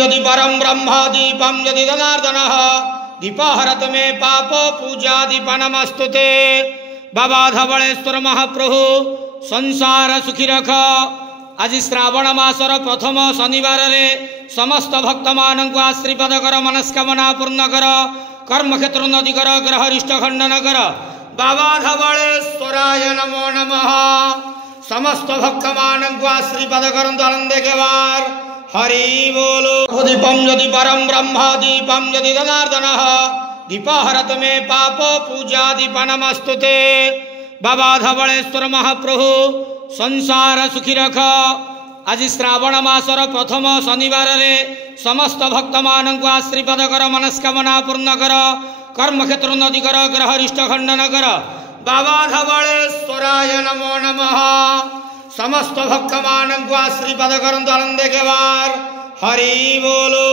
यदि परम ब्रह्म दीपम यदि जनार्दन दीपहरत मे पाप पूजा दीपनमस्तुते। बाबा धवलेश्वर महाप्रभु संसार सुखी रख। आज श्रावण मासर प्रथम शनिवार रे समस्त भक्त मानक आशीर्वाद कर, मनस्कामना पूर्ण कर, कर्म क्षेत्र उन्नति कर, ग्रह रिष्ट खंडन कर। बाबा धवलेश्वराय नमो नमः। समस्त भक्त मानक आशीर्वाद करंतु आनंद के बार हरि बोलो। दीपम यदि परम ब्रह्म दीपम यदि जनार्दन दीपहरत मे पाप पूजा दीपनमस्तुते। बाबा धवलेश्वर महाप्रभु संसार सुखी रख। आज श्रावण मासर प्रथम शनिवार रे समस्त भक्त मानक आशीर्वाद कर, मनस्कामना पूर्ण कर, कर्म क्षेत्र उन्नति कर, ग्रह रिष्ट खंडन कर। बाबा धवलेश्वराय नमो नमः। समस्त भक्त मानक आशीर्वाद करंतु आनंद के बार हरि बोलो।